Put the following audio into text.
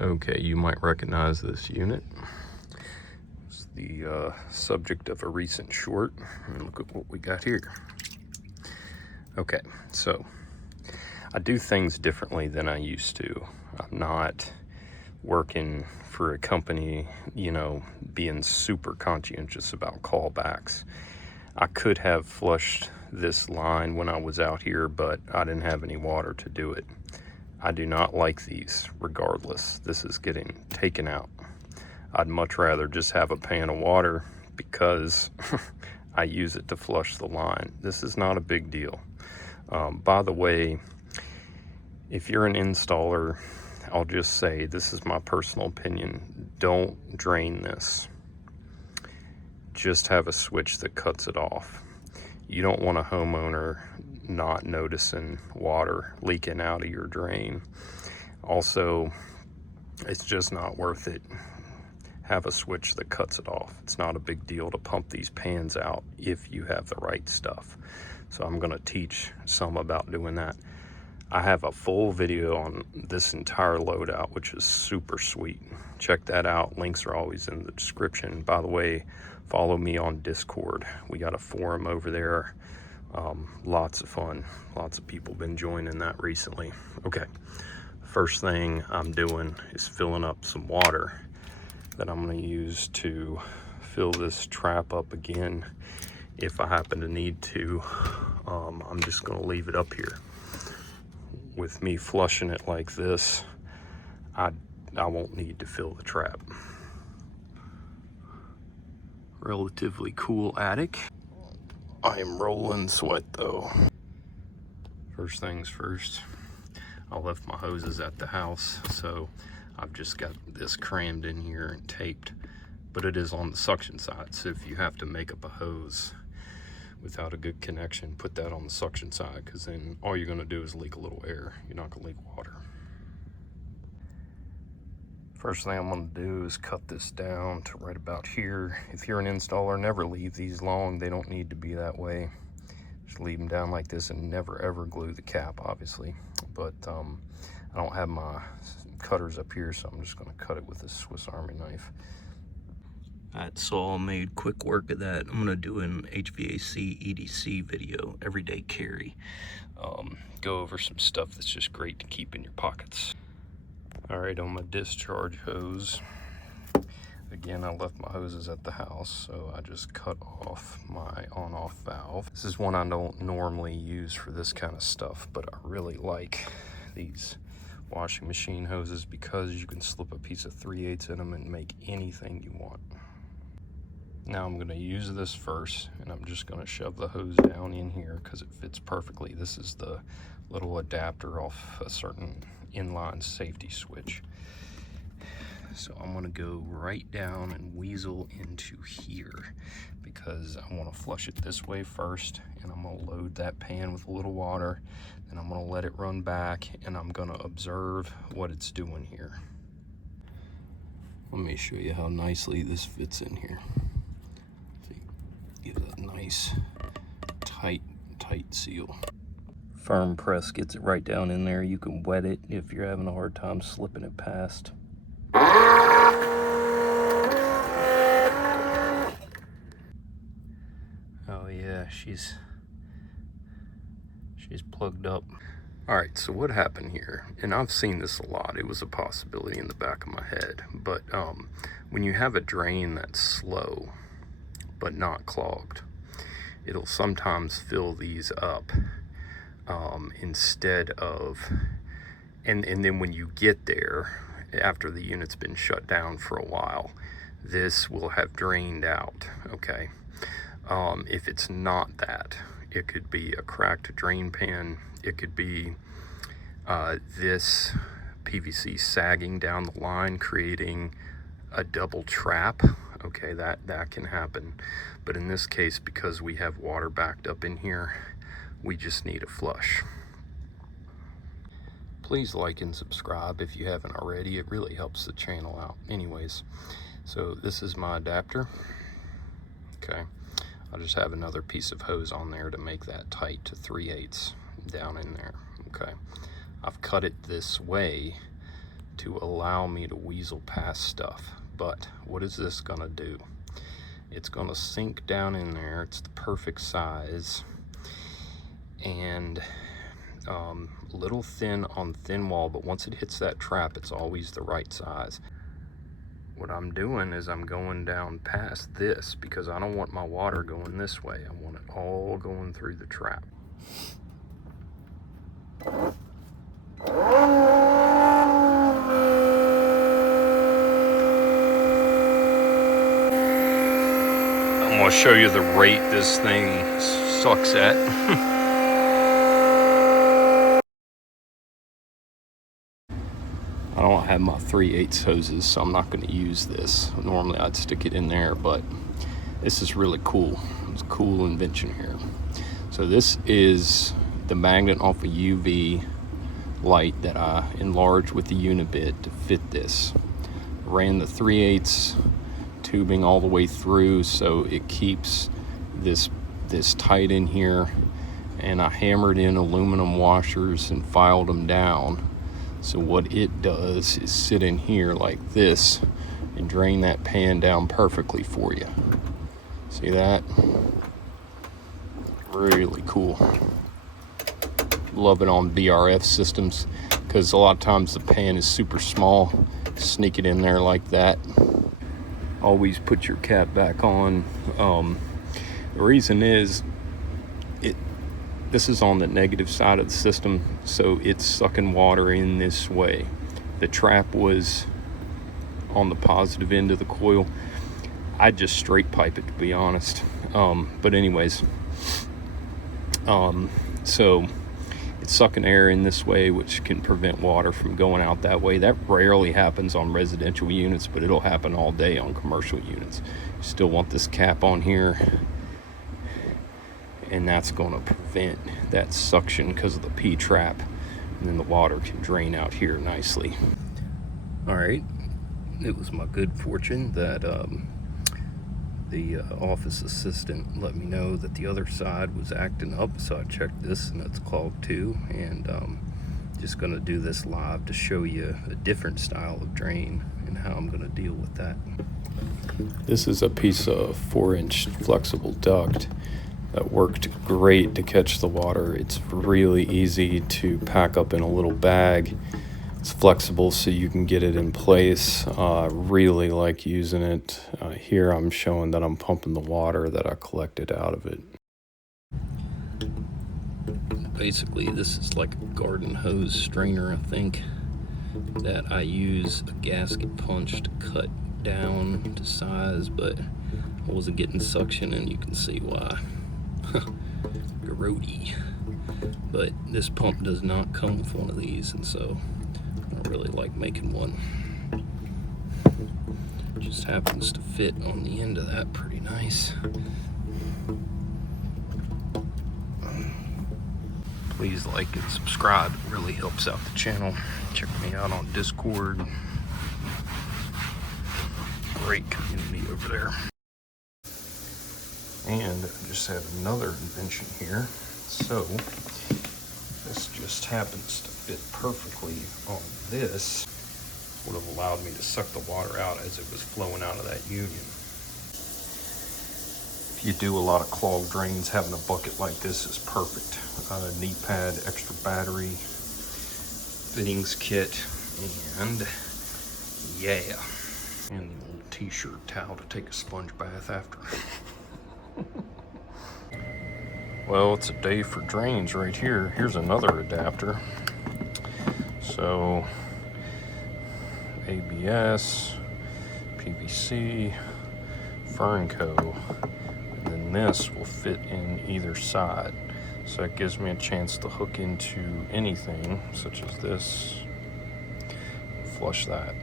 Okay, you might recognize this unit. It's the subject of a recent short, and look at what we got here. Okay, so I do things differently than I used to. I'm not working for a company, you know, being super conscientious about callbacks. I could have flushed this line when I was out here, but I didn't have any water to do it. I do not like these regardless. This is getting taken out. I'd much rather just have a pan of water because I use it to flush the line. This is not a big deal. By the way, if you're an installer, I'll just say, this is my personal opinion, don't drain this. Just have a switch that cuts it off. You don't want a homeowner not noticing water leaking out of your drain. Also, it's just not worth it. Have a switch that cuts it off. It's not a big deal to pump these pans out if you have the right stuff. So I'm going to teach some about doing that. I have a full video on this entire loadout, which is super sweet. Check that out. Links are always in the description. By the way, follow me on Discord. We got a forum over there. Lots of fun. Lots of people been joining that recently. Okay, first thing I'm doing is filling up some water that I'm going to use to fill this trap up again if I happen to need to. I'm just going to leave it up here. With me flushing it like this, I won't need to fill the trap. Relatively cool attic. I am rolling sweat though. First things first, I left my hoses at the house, so I've just got this crammed in here and taped, but it is on the suction side, so if you have to make up a hose without a good connection, put that on the suction side, because then all you're going to do is leak a little air. You're not going to leak water. First thing I'm going to do is cut this down to right about here. If you're an installer, never leave these long. They don't need to be that way. Just leave them down like this and never ever glue the cap, obviously. But I don't have my cutters up here, so I'm just going to cut it with a Swiss Army knife. That saw made quick work of that. I'm going to do an HVAC EDC video, everyday carry. Go over some stuff that's just great to keep in your pockets. All right, on my discharge hose, again, I left my hoses at the house, so I just cut off my on-off valve. This is one I don't normally use for this kind of stuff, but I really like these washing machine hoses because you can slip a piece of 3/8 in them and make anything you want. Now I'm going to use this first, and I'm just going to shove the hose down in here because it fits perfectly. This is the little adapter off a certain inline safety switch. So I'm going to go right down and weasel into here because I want to flush it this way first, and I'm going to load that pan with a little water, and I'm going to let it run back, and I'm going to observe what it's doing here. Let me show you how nicely this fits in here. Give it a nice tight seal. Firm press gets it right down in there. You can wet it if you're having a hard time slipping it past. Oh yeah, she's plugged up. All right, so what happened here, and I've seen this a lot, it was a possibility in the back of my head, but when you have a drain that's slow but not clogged, it'll sometimes fill these up instead of, and then when you get there, after the unit's been shut down for a while, this will have drained out, okay? If it's not that, it could be a cracked drain pan, it could be this PVC sagging down the line, creating a double trap. Okay, that can happen. But in this case, because we have water backed up in here, we just need a flush. Please like and subscribe if you haven't already. It really helps the channel out. Anyways, so this is my adapter. Okay, I'll just have another piece of hose on there to make that tight to 3/8 down in there. Okay, I've cut it this way to allow me to weasel past stuff. But what is this gonna do? It's gonna sink down in there. It's the perfect size, and a little thin on the thin wall, but once it hits that trap, it's always the right size. What I'm doing is I'm going down past this because I don't want my water going this way. I want it all going through the trap. I'm going to show you the rate this thing sucks at. I don't have my 3/8 hoses, so I'm not going to use this. Normally I'd stick it in there, but this is really cool. It's a cool invention here. So this is the magnet off a UV light that I enlarged with the unibit to fit this. Ran the 3/8 tubing all the way through so it keeps this tight in here, and I hammered in aluminum washers and filed them down. So what it does is sit in here like this and drain that pan down perfectly for you. See that? Really cool. Love it on BRF systems because a lot of times the pan is super small. Sneak it in there like that. Always put your cap back on. The reason is this is on the negative side of the system, so it's sucking water in this way. The trap was on the positive end of the coil. I just straight pipe it, to be honest. But anyways, so it's sucking air in this way, which can prevent water from going out that way. That rarely happens on residential units, but it'll happen all day on commercial units. You still want this cap on here, and that's going to prevent that suction because of the P-trap, and then the water can drain out here nicely. All right, it was my good fortune that the office assistant let me know that the other side was acting up, so I checked this and it's clogged too, and just going to do this live to show you a different style of drain and how I'm going to deal with that. This is a piece of 4-inch flexible duct that worked great to catch the water. It's really easy to pack up in a little bag. It's flexible so you can get it in place. Really like using it. Here I'm showing that I'm pumping the water that I collected out of it. Basically this is like a garden hose strainer, I think, that I use a gasket punch to cut down to size, but I wasn't getting suction, and you can see why. Grody. But this pump does not come with one of these, and so I really like making one. Just happens to fit on the end of that pretty nice. Please like and subscribe. It really helps out the channel. Check me out on Discord. Great community over there. And I just had another invention here. So this just happens to fit perfectly on this. Would have allowed me to suck the water out as it was flowing out of that union. If you do a lot of clogged drains, having a bucket like this is perfect. Knee pad, extra battery, fittings kit, and yeah. And the old t-shirt towel to take a sponge bath after. Well, it's a day for drains right here. Here's another adapter. So, ABS, PVC, Fernco, and then this will fit in either side. So it gives me a chance to hook into anything, such as this, flush that.